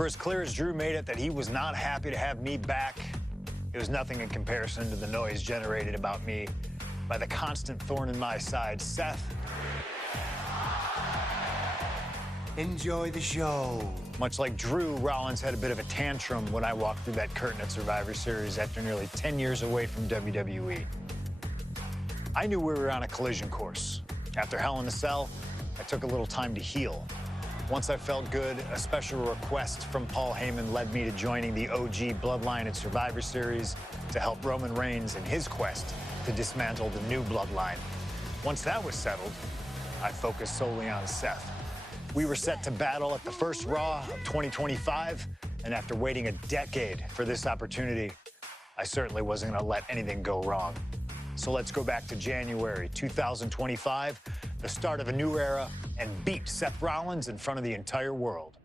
For as clear as Drew made it that he was not happy to have me back, it was nothing in comparison to the noise generated about me by the constant thorn in my side, Seth. Enjoy the show. Much like Drew, Rollins had a bit of a tantrum when I walked through that curtain at Survivor Series after nearly 10 years away from WWE. I knew we were on a collision course. After Hell in a Cell, I took a little time to heal. Once I felt good, a special request from Paul Heyman led me to joining the OG Bloodline at Survivor Series to help Roman Reigns in his quest to dismantle the new Bloodline. Once that was settled, I focused solely on Seth. We were set to battle at the first Raw of 2025, and after waiting a decade for this opportunity, I certainly wasn't gonna let anything go wrong. So let's go back to January 2025, the start of a new era, and beat Seth Rollins in front of the entire world.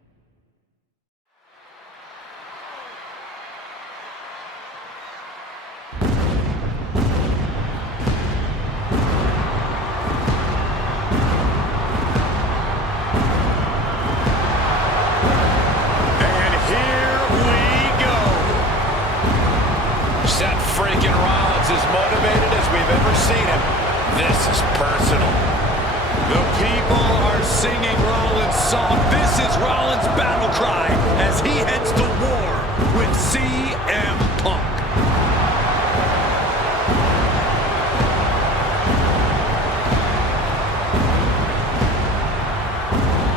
Freaking Rollins as motivated as we've ever seen him. This is personal. The people are singing Rollins' song. This is Rollins' battle cry as he heads to war with CM Punk.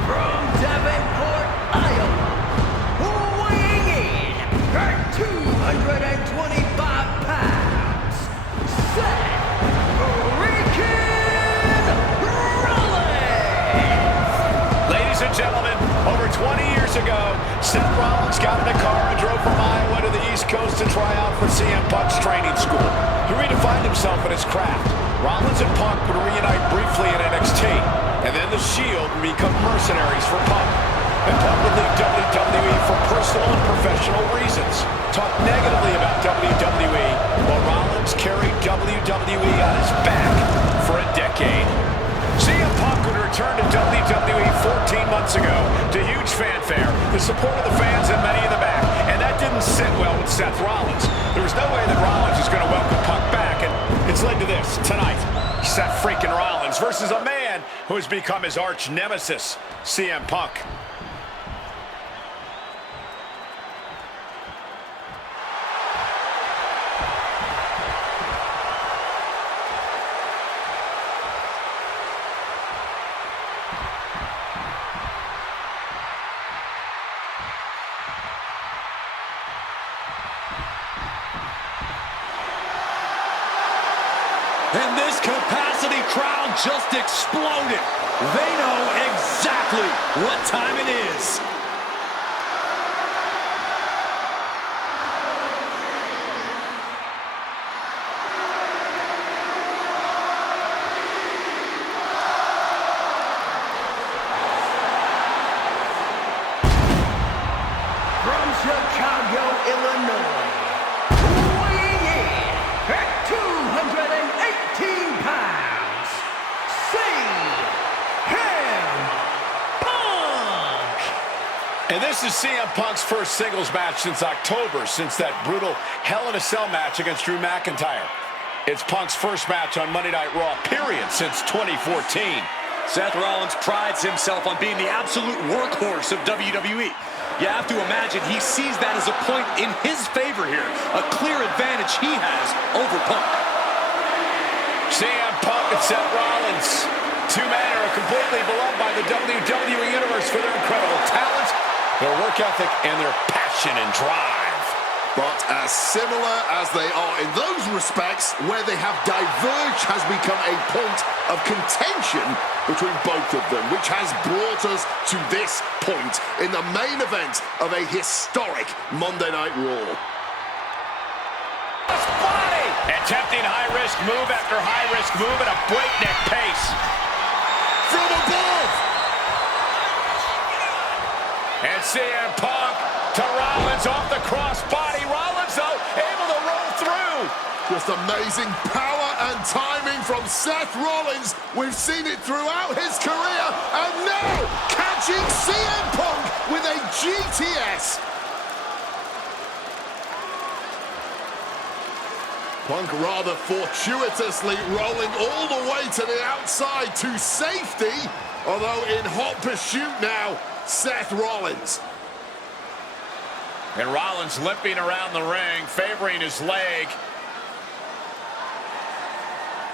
From Davenport, Iowa, weighing in at 225 pounds, Seth Rollins! Ladies and gentlemen, over 20 years ago, Seth Rollins got in a car and drove from Iowa to the East Coast to try out for CM Punk's training school. He redefined himself in his craft. Rollins and Punk would reunite briefly in NXT, and then the Shield would become mercenaries for Punk. And Punk would leave WWE for personal and professional reasons. Talk negatively about WWE, while Rollins carried WWE on his back for a decade. CM Punk would return to WWE 14 months ago to huge fanfare, the support of the fans and many in the back, and that didn't sit well with Seth Rollins. There was no way that Rollins was going to welcome Punk back, and it's led to this tonight. Seth freaking Rollins versus a man who has become his arch nemesis, CM Punk. And this capacity crowd just exploded. They know exactly what time it is. From Chicago, Illinois, weighing in at 218 pounds, CM Punk! And this is CM Punk's first singles match since October, since that brutal Hell in a Cell match against Drew McIntyre. It's Punk's first match on Monday Night Raw, period, since 2014. Seth Rollins prides himself on being the absolute workhorse of WWE. You have to imagine he sees that as a point in his favor here. A clear advantage he has over Punk. CM Punk and Seth Rollins. Two men who are completely beloved by the WWE Universe for their incredible talent, their work ethic, and their passion and drive. But as similar as they are in those respects, where they have diverged has become a point of contention between both of them, which has brought us to this point in the main event of a historic Monday Night Raw. Body! Attempting high-risk move after high-risk move at a breakneck pace. From above! And CM Punk to Rollins off the crossbody. Rollins, though, able to roll through. Just amazing power and timing from Seth Rollins. We've seen it throughout his career, and now catching CM Punk with a GTS. Punk rather fortuitously rolling all the way to the outside to safety, although in hot pursuit now, Seth Rollins. And Rollins limping around the ring, favoring his leg.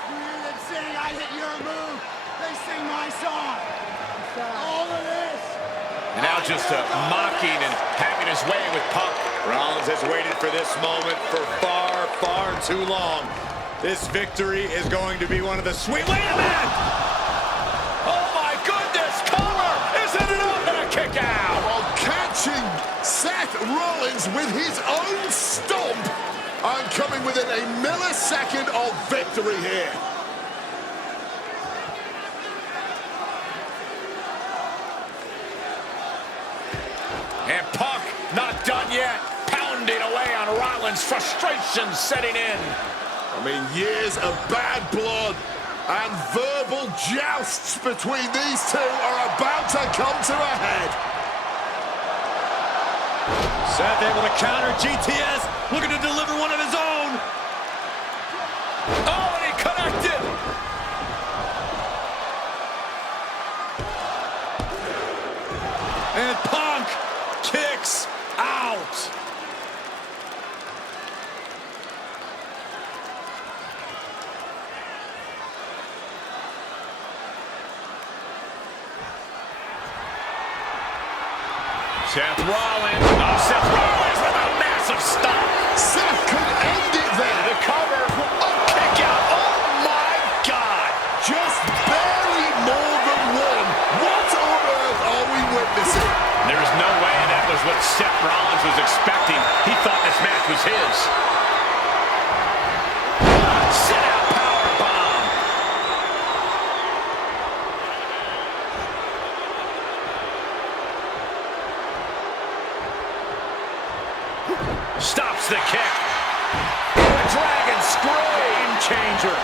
You hear them saying, I hit your move. They sing my song. All of this. And now just mocking and having his way with Punk. Rollins has waited for this moment for far, far too long. This victory is going to be one of the sweet... Wait a minute! Oh my goodness! Cover! Isn't it up and a kick out? While catching Seth Rollins with his own stomp and coming within a millisecond of victory here. And Punk not done yet. Pounding away on Rollins. Frustration setting in. I mean, years of bad blood and verbal jousts between these two are about to come to a head. Seth able to counter GTS, looking to deliver one of his own. Oh, and he connected. And Punk kicks out. Seth Rollins. Oh, Seth Rollins with a massive stop. Seth could end it there. The cover. Oh, kick out. Oh, my God. Just barely more than one. What on earth are we witnessing? There's no way that was what Seth Rollins was expecting. He thought this match was his. Sit-out powerbomb. Stops the kick. The Dragon Screw. Game changer.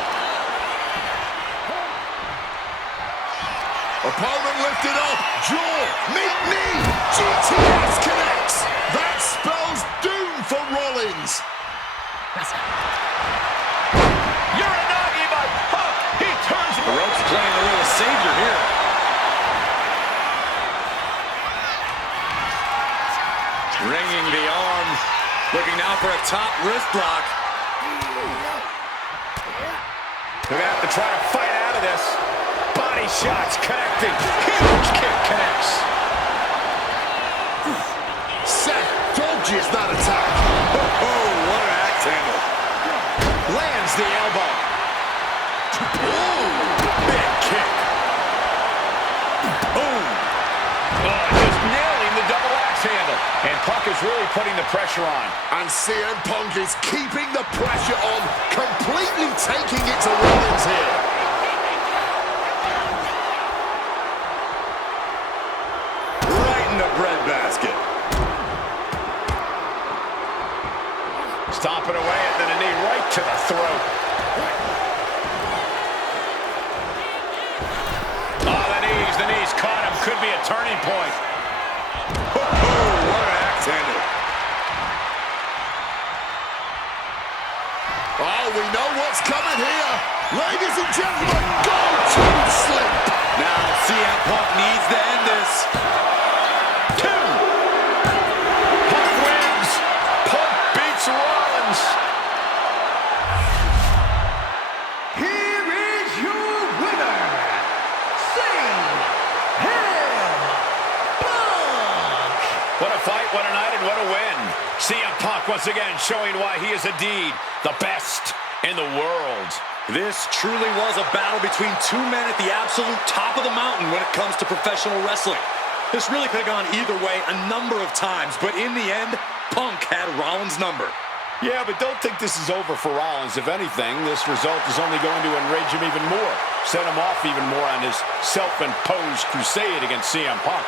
Opponent lifted up. Jaw. Meet knee. GTS connects. That spells doom for Rollins. Uranagi by Punk. He turns it. The rope's playing the role of savior here. Ringing the arm. Looking now for a top wrist lock. They're going to have to try to fight out of this. Body shots connecting. Huge kick connects. Seth dodges that attack. Oh, what an axe handle. Lands the elbow. Ooh, big kick. Boom. Oh, just nailing the double axe handle. And Punk is really putting the pressure on. And CM Punk is keeping the pressure on, completely taking it to Rollins here. Right in the breadbasket. Stomping away and then a knee right to the throat. Oh, the knees caught him. Could be a turning point. Oh, what an axe handle. Oh, we know what's coming here. Ladies and gentlemen, go to sleep. Now CM Punk needs to end this. 2. Punk wins. Punk beats Rollins. Here is your winner, CM Punk. What a fight, what a night, and what a win. CM Punk once again showing why he is indeed the best in the world. This truly was a battle between two men at the absolute top of the mountain when it comes to professional wrestling. This really could have gone either way a number of times, but in the end, Punk had Rollins' number. Yeah, but don't think this is over for Rollins. If anything, this result is only going to enrage him even more, set him off even more on his self-imposed crusade against CM Punk.